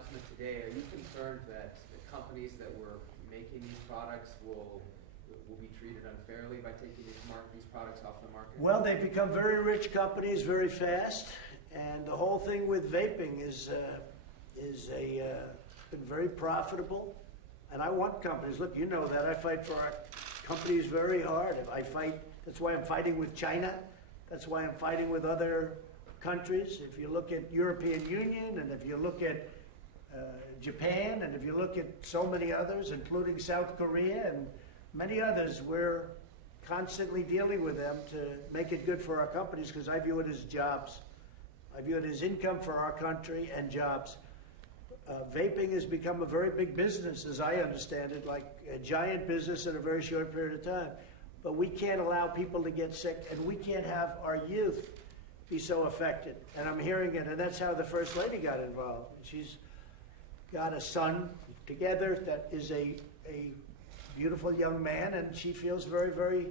announcement today, are you concerned that the companies that were making these products will be treated unfairly by taking these products off the market? Well, they've become very rich companies very fast, and the whole thing with vaping is been very profitable. And I want companies. Look, you know that I fight for our companies very hard. That's why I'm fighting with China. That's why I'm fighting with other countries. If you look at European Union, and if you look at Japan, and if you look at so many others, including South Korea and many others, we're constantly dealing with them to make it good for our companies, because I view it as jobs. I view it as income for our country and jobs. Vaping has become a very big business, as I understand it, like a giant business in a very short period of time. But we can't allow people to get sick, and we can't have our youth be so affected. And I'm hearing it, and that's how the First Lady got involved. She's got a son together that is a beautiful young man, and she feels very, very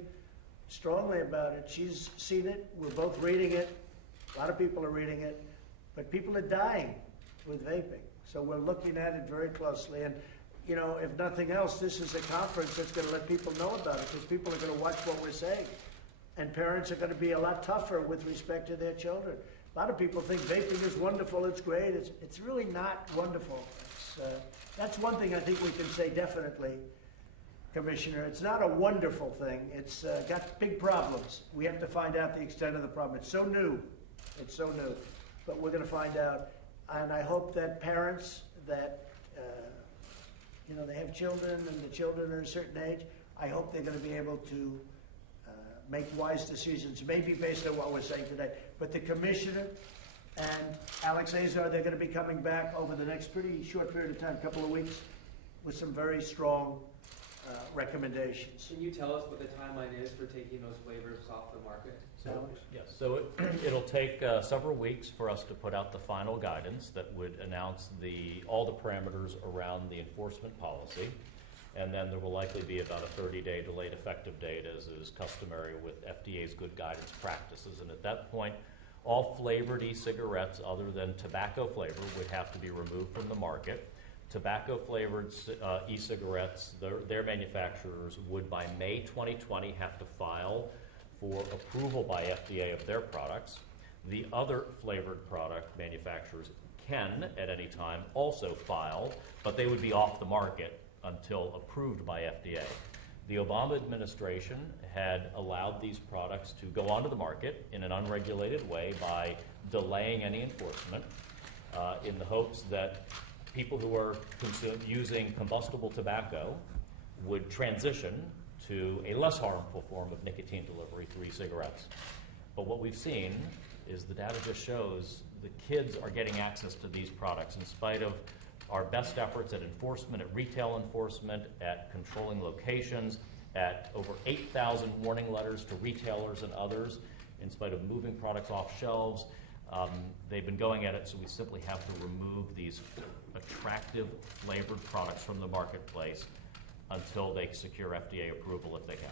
strongly about it. She's seen it. We're both reading it. A lot of people are reading it. But people are dying with vaping. So we're looking at it very closely. And, you know, if nothing else, this is a conference that's going to let people know about it, because people are going to watch what we're saying. And parents are going to be a lot tougher with respect to their children. A lot of people think vaping is wonderful, it's great. It's really not wonderful. That's one thing I think we can say definitely, Commissioner. It's not a wonderful thing. It's got big problems. We have to find out the extent of the problem. It's so new. It's so new. But we're going to find out. And I hope that parents that, you know, they have children and the children are a certain age, I hope they're going to be able to make wise decisions, maybe based on what we're saying today. But the Commissioner and Alex Azar, they're going to be coming back over the next pretty short period of time, a couple of weeks, with some very strong recommendations. Can you tell us what the timeline is for taking those flavors off the market? Yes, so it'll take several weeks for us to put out the final guidance that would announce all the parameters around the enforcement policy. And then there will likely be about a 30-day delayed effective date, as is customary with FDA's good guidance practices. And at that point, all flavored e-cigarettes other than tobacco flavor would have to be removed from the market. Tobacco-flavored e-cigarettes, their manufacturers would, by May 2020, have to file for approval by FDA of their products. The other flavored product manufacturers can, at any time, also file, but they would be off the market until approved by FDA. The Obama administration had allowed these products to go onto the market in an unregulated way by delaying any enforcement in the hopes that people who are using combustible tobacco would transition to a less harmful form of nicotine delivery through e-cigarettes. But what we've seen is the data just shows the kids are getting access to these products in spite of our best efforts at enforcement, at retail enforcement, at controlling locations, at over 8,000 warning letters to retailers and others, in spite of moving products off shelves. They've been going at it, so we simply have to remove these attractive flavored products from the marketplace until they secure FDA approval, if they can.